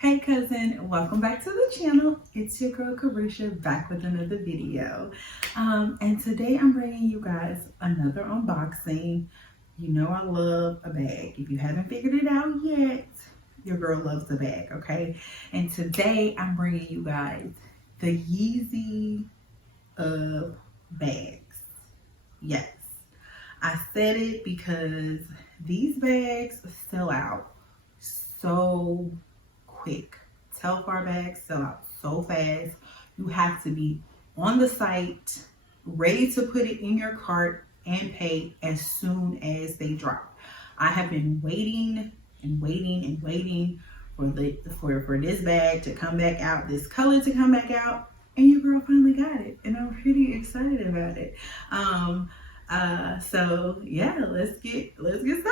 Hey cousin, welcome back to the channel. It's your girl KaBresha back with another video. And today I'm bringing you guys another unboxing. You know I love a bag. If you haven't figured it out yet, your girl loves a bag, okay? And today I'm bringing you guys the Yeezy of bags. Yes, I said it because these bags sell out so quick. Telfar bags sell out so fast. You have to be on the site, ready to put it in your cart and pay as soon as they drop. I have been waiting and waiting and waiting for this bag to come back out, this color to come back out, and your girl finally got it, and I'm pretty excited about it. So yeah, let's get started.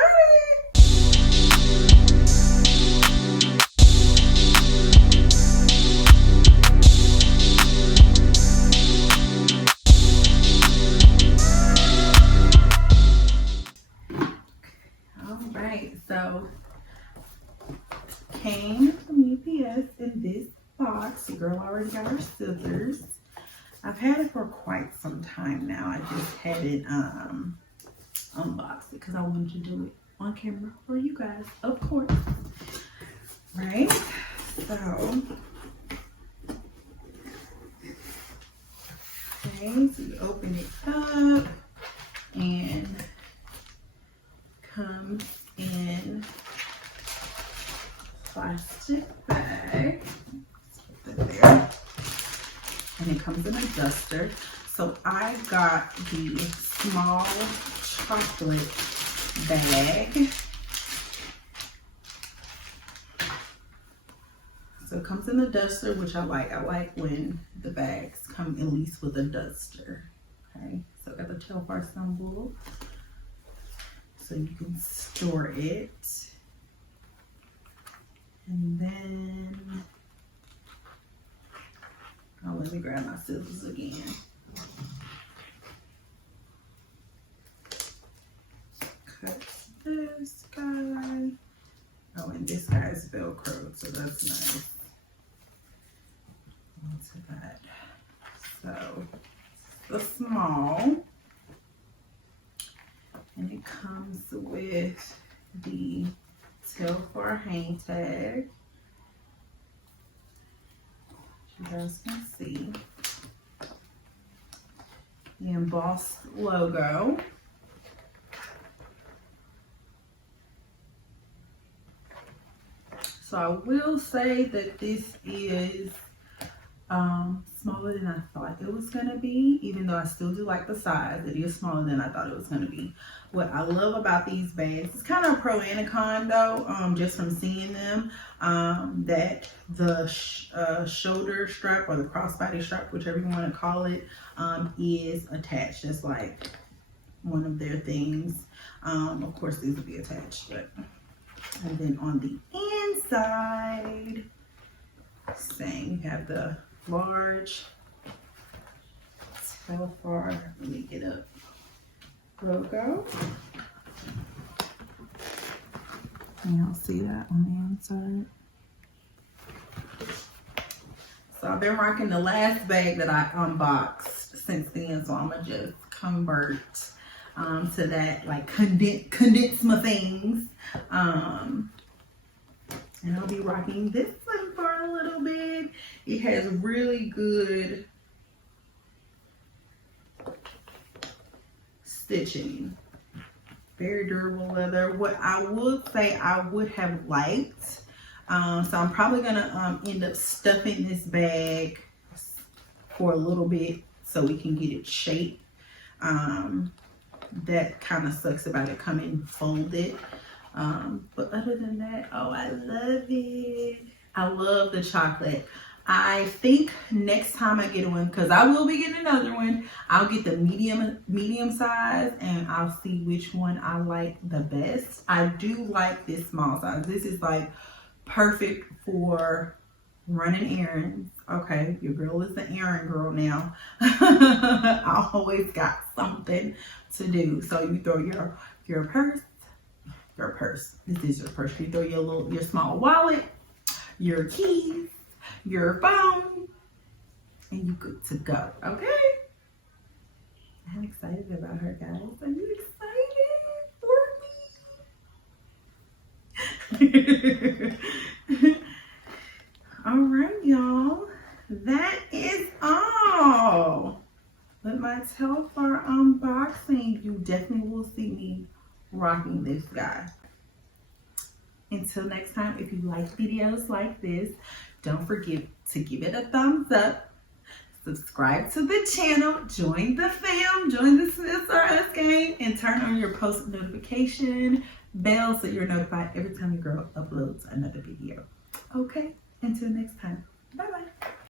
So came from UPS in this box. Your girl already got her scissors. I've had it for quite some time now. I just hadn't unboxed it because I wanted to do it on camera for you guys, of course. Right? So okay, so you open it up and comes in plastic bag. Let's put that there. And it comes in a duster. So I got the small chocolate bag. So it comes in the duster, which I like. I like when the bags come at least with a duster. Okay, so I got the Telfar symbol, so you can store it. And then, oh, let me grab my scissors again. Cut this guy. Oh, and this guy is Velcro, so that's nice. Onto that. So, the small. And it comes with the Telfar hang tag. You guys can see the embossed logo. So I will say that this is smaller than I thought it was going to be, even though I still do like the size. It is smaller than I thought it was going to be. What I love about these bags, it's kind of a pro and a con though, just from seeing them, that the shoulder strap or the crossbody strap, whichever you want to call it, is attached. That's like one of their things. Of course these will be attached, but and then on the inside, same, you have the large Telfar, let me get up, logo. And y'all see that on the inside. So I've been rocking the last bag that I unboxed since then, so I'm gonna just convert to that, like condense my things. And I'll be rocking this one for a little bit. It has really good stitching. Very durable leather. What I would say I would have liked, so I'm probably gonna end up stuffing this bag for a little bit so we can get it shaped. That kind of sucks about it coming folded. But other than that, oh, I love it. I love the chocolate. I think next time I get one, because I will be getting another one, I'll get the medium size, and I'll see which one I like the best. I do like this small size. This is like perfect for running errands. Okay, your girl is an errand girl now. I always got something to do. So you throw your purse. This is your purse. You throw your small wallet, your keys, your phone, and you're good to go, okay? I'm excited about her, guys. Are you excited for me? All right, y'all. That is all. With my Telfar unboxing, you definitely will see me rocking this guy. Until next time, if you like videos like this, don't forget to give it a thumbs up, subscribe to the channel, join the fam, join the Smiths R Us gang, and turn on your post notification bell so you're notified every time your girl uploads another video. Okay, until next time, bye bye.